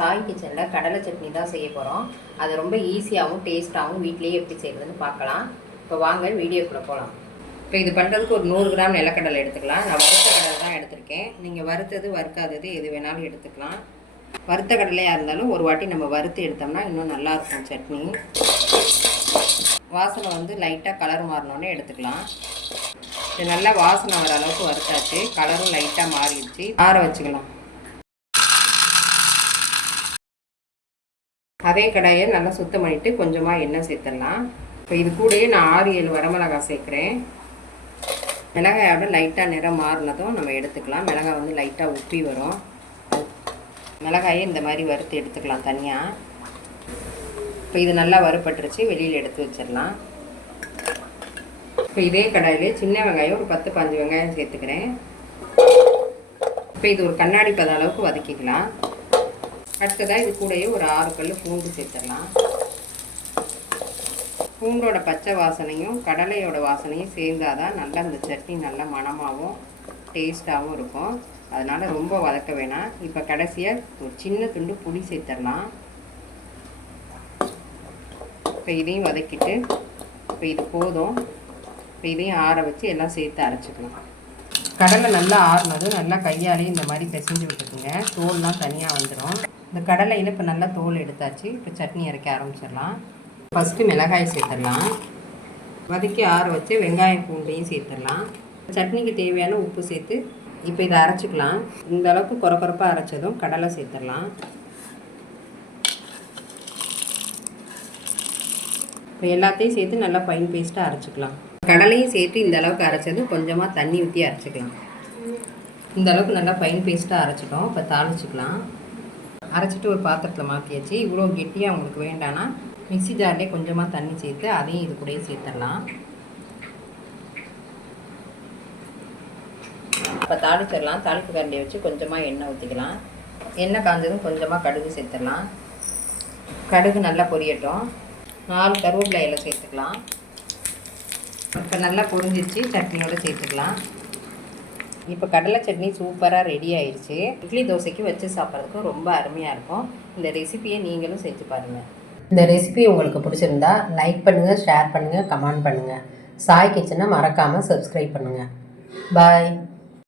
சாய் கிச்சனில் கடலை சட்னி தான் செய்ய போகிறோம் அது ரொம்ப ஈஸியாகவும் டேஸ்ட்டாகவும் வீட்லேயே எப்படி செய்கிறதுன்னு பார்க்கலாம். இப்போ வாங்க வீடியோக்குள்ளே போகலாம் இப்போ இது பண்ணுறதுக்கு ஒரு நூறு கிராம் நிலக்கடலை எடுத்துக்கலாம். நான் வறுத்த கடலை தான் எடுத்திருக்கேன். நீங்கள் வறுத்தது வறுக்காதது எது வேணாலும் எடுத்துக்கலாம். வறுத்த கடலையாக இருந்தாலும் ஒரு வாட்டி நம்ம வறுத்து எடுத்தோம்னா இன்னும் நல்லாயிருக்கும் சட்னி. வாசனை வந்து லைட்டாக கலர் மாறினோன்னே எடுத்துக்கலாம். இது நல்லா வாசனை வர அளவுக்கு வறுத்தாச்சு. கலரும் லைட்டாக மாறிடுச்சு. ஆற வச்சுக்கலாம். அதே கடாயை நல்லா சுத்தம் பண்ணிவிட்டு கொஞ்சமாக எண்ணெய் சேர்த்துடலாம். இப்போ இது கூடயே நான் ஆறு ஏழு வரமிளகாய் சேர்க்குறேன். மிளகாயோட லைட்டாக நிறம் மாறினதும் நம்ம எடுத்துக்கலாம். மிளகாய் வந்து லைட்டாக உப்பி வரும். மிளகாயை இந்த மாதிரி வறுத்து எடுத்துக்கலாம் தனியாக இப்போ இது நல்லா வறுப்பட்டுருச்சு வெளியில் எடுத்து வச்சிடலாம். இப்போ இதே கடாயில் சின்ன வெங்காயம் ஒரு பத்து பாஞ்சு வெங்காயம் சேர்த்துக்கிறேன். இப்போ இது ஒரு கண்ணாடி பத அளவுக்கு வதக்கிக்கலாம். அடுத்ததாக இது கூடயே ஒரு ஆறு கல் பூண்டு சேர்த்துடலாம். பூண்டோட பச்சை வாசனையும் கடலையோட வாசனையும் சேர்ந்தாதான் நல்லா இந்த சட்னி நல்ல மணமாகவும் டேஸ்ட்டாகவும் இருக்கும். அதனால் ரொம்ப வதக்க வேணாம். இப்போ கடைசியாக ஒரு சின்ன துண்டு புளி சேர்த்துடலாம். இப்போ இதையும் வதக்கிட்டு இப்போ இது போதும். இப்போ இதையும் ஆற வச்சு எல்லாம் சேர்த்து அரைச்சிக்கலாம். கடலை நல்லா ஆறுனதும் நல்லா கையாலே இந்த மாதிரி பிசைஞ்சு விட்டுக்குங்க. தோல்லாம் தனியாக வந்துடும் இந்த கடலையில் இப்போ நல்லா தோல் எடுத்தாச்சு. இப்போ சட்னி அரைக்க ஆரம்பிச்சிடலாம். ஃபஸ்ட்டு மிளகாய் சேர்த்துடலாம். வதக்கி ஆற வச்சு வெங்காயம் பூண்டையும் சேர்த்துடலாம். சட்னிக்கு தேவையான உப்பு சேர்த்து இப்போ இதை அரைச்சிக்கலாம். இந்த அளவுக்கு குறை அரைச்சதும் கடலை சேர்த்துடலாம். இப்போ எல்லாத்தையும் சேர்த்து நல்லா ஃபைன் பேஸ்ட்டாக அரைச்சிக்கலாம். கடலையும் சேர்த்து இந்த அளவுக்கு அரைச்சதும் கொஞ்சமாக தண்ணி ஊற்றி அரைச்சிக்கலாம். இந்த அளவுக்கு நல்லா ஃபைன் பேஸ்ட்டாக அரைச்சிட்டோம். இப்போ தாளிச்சிக்கலாம். அரைச்சிட்டு ஒரு பாத்திரத்தில் மாற்றியாச்சு இவ்வளோ கெட்டியாக உங்களுக்கு வேண்டான்னா மிக்ஸி ஜார்லேயே கொஞ்சமாக தண்ணி சேர்த்து அதையும் இது கூடயே சேர்த்துடலாம் இப்போ தாளிச்சிடலாம் தாளிப்பு கரண்டியை வச்சு கொஞ்சமாக எண்ணெய் ஊற்றிக்கலாம் எண்ணெய் காஞ்சதும் கொஞ்சமாக கடுகு சேர்த்துடலாம் கடுகு நல்லா பொரியட்டும். நாலு கருவேப்பிலை இலை சேர்த்துக்கலாம். இப்போ நல்லா பொரிஞ்சிச்சு சட்னியோடு சேர்த்துக்கலாம். இப்போ கடலை சட்னி சூப்பராக ரெடி ஆயிடுச்சு. இட்லி தோசைக்கு வச்சு சாப்பிட்றதுக்கு ரொம்ப அருமையாக இருக்கும். இந்த ரெசிபியை நீங்களும் செஞ்சு பாருங்கள் இந்த ரெசிபி உங்களுக்கு பிடிச்சிருந்தா லைக் பண்ணுங்கள் ஷேர் பண்ணுங்கள் கமெண்ட் பண்ணுங்கள் சாய் கிச்சனை மறக்காமல் சப்ஸ்கிரைப் பண்ணுங்கள் பாய்